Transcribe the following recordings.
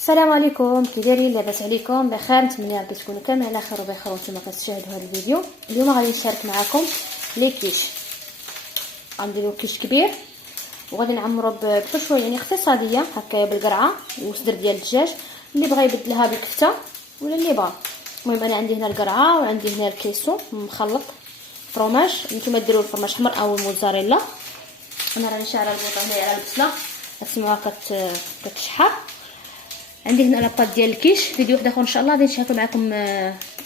السلام عليكم، كي دايرين؟ لاباس عليكم؟ بخير، نتمنى ربي تكونوا كامل على خير وبخير وانتم كتشاهدوا هذا الفيديو. اليوم غادي نشارك معكم لي كيش. غنديروا كيش كبير وغادي نعمروا بشويه يعني اقتصاديه هكايا بالقرعه وصدر ديال الدجاج، اللي بغى يبدلها بالكفته ولا اللي بغى. المهم انا عندي هنا القرعه وعندي هنا الكيسو مخلط فروماج، نتوما ديروا الفرماج حمر او الموزاريلا. انا راني شاعله البوطه هنايا على البصله تسمعوها كتشحر. عندي هنا لاباط ديال الكيش. فيديو واحد اخر ان شاء الله غادي نشارك معكم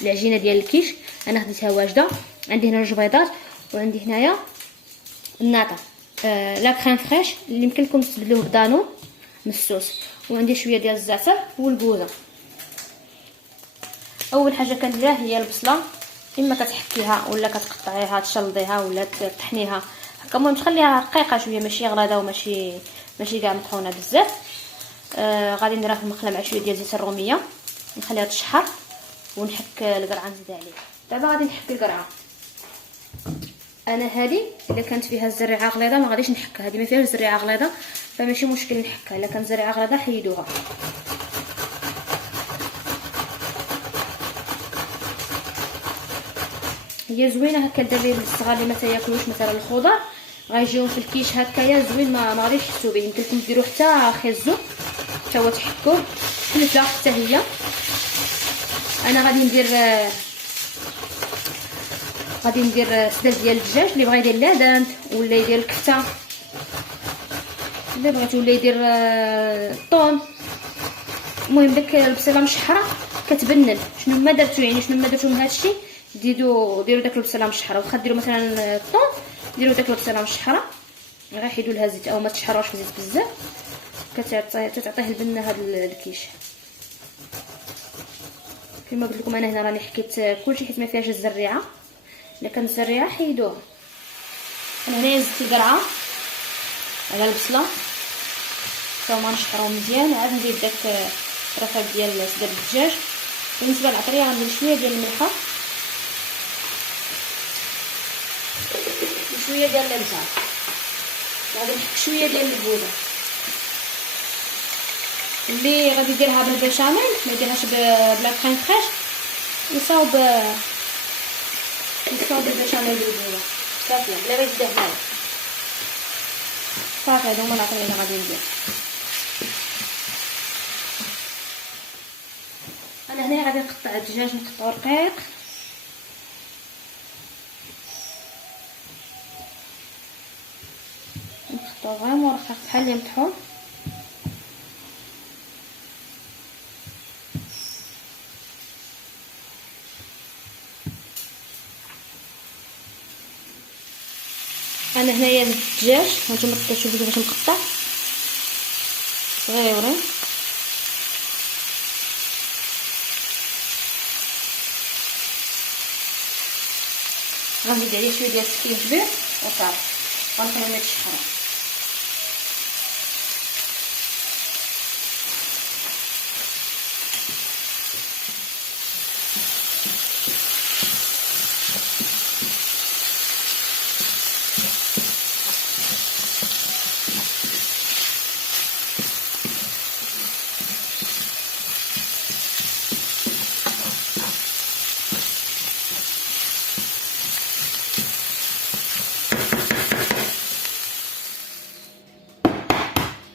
العجينه ديال الكيش. انا خديتها واجده. عندي هنا 2 بيضات وعندي هنايا الناطه لا كريم فريش اللي يمكن لكم تبدلوه بدانو مسوس، وعندي شويه ديال الزعتر والكوزه. اول حاجه كنديرها هي البصله، اما كتحكيها ولا كتقطعيها تشلضيها ولا تطحنيها هكا، المهم تخليها رقيقه شويه، ماشي غلاده وماشي كاع مطحونه بزاف. غادي نديرها في المقله مع شويه ديال زيت الروميه، نخليها تشحر ونحك القرعه نزيد عليه. دابا غادي نحك القرعه. انا هذه الا كانت فيها الزريعه غليظه ما غاديش نحكها، هذه ما فيهاش زريعه غليظه فماشي مشكل نحكها. الا كانت زريعه غليظه حيدوها. هي زوينه هكا الدراري الصغار اللي ما تياكلوش مثلا الخضر غيجيو في الكيش هكايا زوين، ما غاديش يحسوا به. يمكن لكم ديروا حتى خيزو حتى هو تحكوه حلفه حتى هي. انا غادي ندير صدر ديال الدجاج، اللي بغى يدير لادانت ولا يدير الكفته، اللي بغيتو ولا يدير الطون. المهم داك البصله مشحره كتبنن. شنو ما درتو يعني شنو ما درتو من هادشي ديروا داك البصله مشحره. واخا ديروا مثلا الطون ديروا داك البصله مشحره، غير حيدوا لها زيت او ما تشحروش في الزيت بزاف، كتعطيه البنه هاد الكيش. كما قلت لكم انا هنا راني حكيت كلشي حيت ما فيهاش الزريعه، الا كانت الزريعه حيدوها. انا هنايا زدت القرعه على البصله حتى هما نشحروا مزيان، عاد نزيد داك رفاق ديال صدر الدجاج. بالنسبه للعطريه غندير شويه ديال الملحه وشويه ديال الابزار، غادي نحك شويه ديال الكوزه. اللي غادي يديرها بالبشاميل ما يديرهاش بلا كريم فريش، يصاوب بالبشاميل بالكوزه صافي بلا ما يزيد حنايا صافي. هادو هما العطريه اللي غادي ندير. انا هنا غادي نقطع الدجاج، نقطعو رقيق. نقطعو فريمون رقيق بحال اللي مطحون. انا هنايا الدجاج هانتوما كتشوفوا كيفاش مقطع صغيورين. غنزيد عليه شويه ديال السكين كبير وصافي غنخليهم يتشحروا.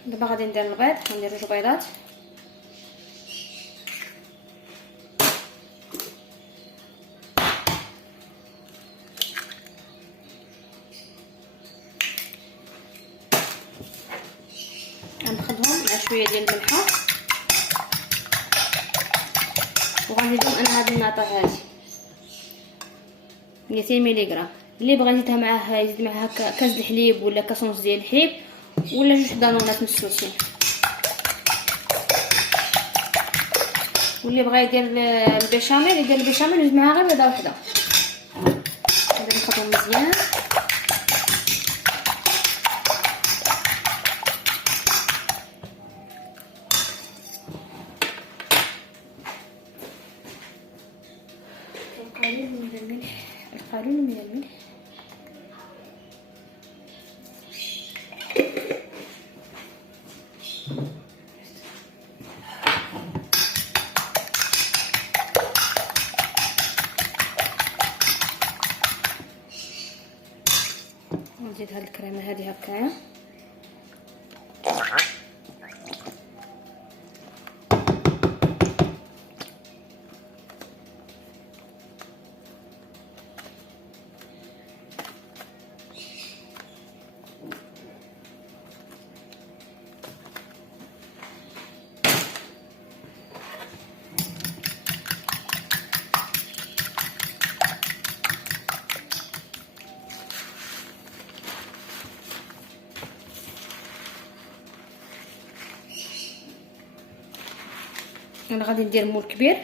دابا غادي ندير البيض، غندير 2 بيضات. غنخدهم مع شويه ديال الملحه وغنزيدهم انا هاد الناطه هادي 200 ملغ. اللي بغى يزيدها معاه يزيد معاها كاس الحليب ولا كاس ونص ديال الحليب ولا 2 دانونات مسوسين. واللي بغى يدير البشاميل يدير البشاميل يزيد معاها غير بيضه وحده. غادي نخدم مزيان. القليل من الملح نزيد هاد الكريمه هذه هكايا. انا غادي ندير مول كبير.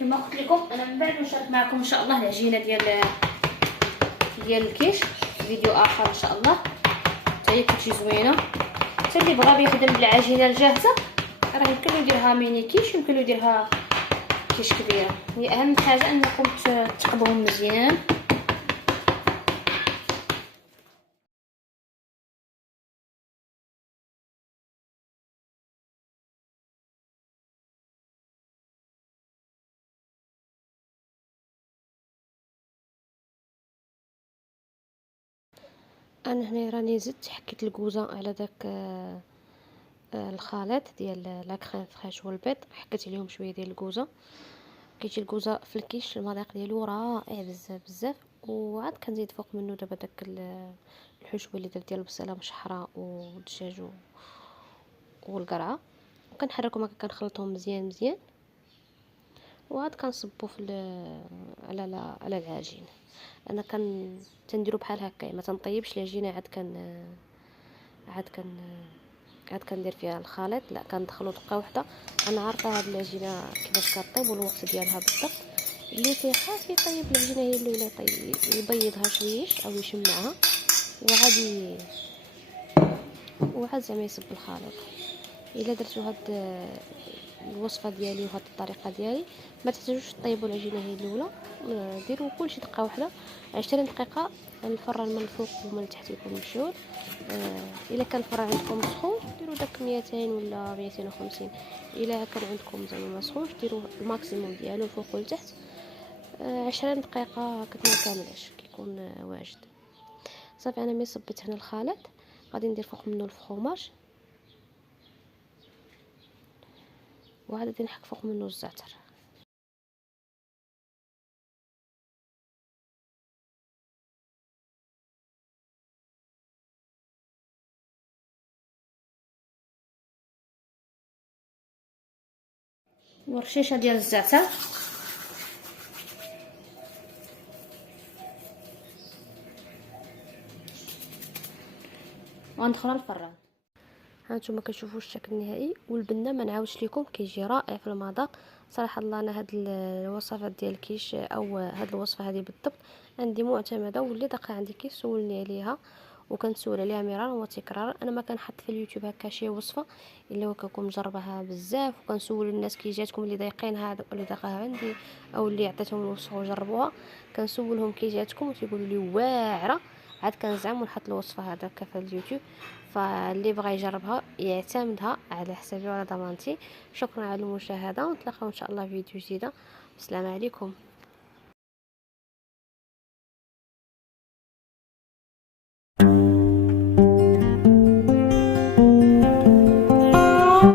كما قلت لكم انا من بعد نشارك معكم ان شاء الله العجينه ديال الكيش في فيديو اخر ان شاء الله. حتى هي كتجي زوينه. حتى اللي بغى يخدم بالعجينه الجاهزه راه يمكن له يديرها ميني كيش، يمكن له يديرها كيش كبيره. هي اهم حاجه انكم تقبوهم مزيان. انا هنا راني زدت حكيت الكوزه على داك الخليط ديال لاكريم فريش والبيض، حكيت عليهم شويه ديال الكوزه. كيجي الكوزه في الكيش المذاق ديالو رائع بزاف بزاف. وعاد كنزيد فوق منه دابا داك الحشوه اللي درت ديال البصله مشحره والدجاج والقرعه، وكنحركهم هكا كنخلطهم مزيان مزيان. وعاد كنصبو في على العجين. انا تنديرو بحال هكا، ما تنطيبش العجينه عاد كندير فيها الخليط، لا كندخلو دقه واحده. انا عارفه هاد العجينه كيفاش كطيب والوقت ديالها بالضبط. اللي تيخاف يطيب العجينه هي اللي ولا يبيضها شويش او يشمعها وعاد زعما يصب الخليط. الا درتو هاد الوصفه ديالي وهاد الطريقه ديالي ما تحتاجوش طيبوا العجينه هي الاولى. ديروا كلشي دقه واحده 20 دقيقه. الفران من الفوق ومن التحت يكون مشعول. الا كان الفران عندكم سخون ديروا داك 200 ولا 250. الا كان عندكم زعما ما سخونش ديروا الماكسيموم ديالو الفوق والتحت. 20 دقيقه كتكون كاملاش كيكون واجد صافي. انا ملي صبيت هنا الخليط غادي ندير فوق منه الفخوماج، وعاد غادي نحك فوق منه الزعتر. ورشيشه ديال الزعتر، وندخلها الفران. هانتوما كتشوفوا الشكل النهائي. والبنه ما نعاودش لكم كيجي رائع في المذاق صراحه. الله انا هاد الوصفات ديال الكيش او هاد الوصفه هذه بالضبط عندي معتمده، واللي دقا عندي كيسولني عليها وكنسول عليها مرارا وتكرارا. انا ما كنحط في اليوتيوب هكا شي وصفه الا وكنكون مجربها بزاف، وكنسول الناس كي جاتكم اللي ضايقين هذا اللي داقاها عندي او اللي عطيتهم الوصفه وجربوها. كنسولهم كي جاتكم وتيقولوا لي واعره. عاد كنزعم ونحط الوصفه هذاك في اليوتيوب، فاللي بغى يجربها يعتمدها على حسابي وعلى ضمانتي. شكرا على المشاهده، ونتلاقاو ان شاء الله في فيديو جديده. السلام عليكم.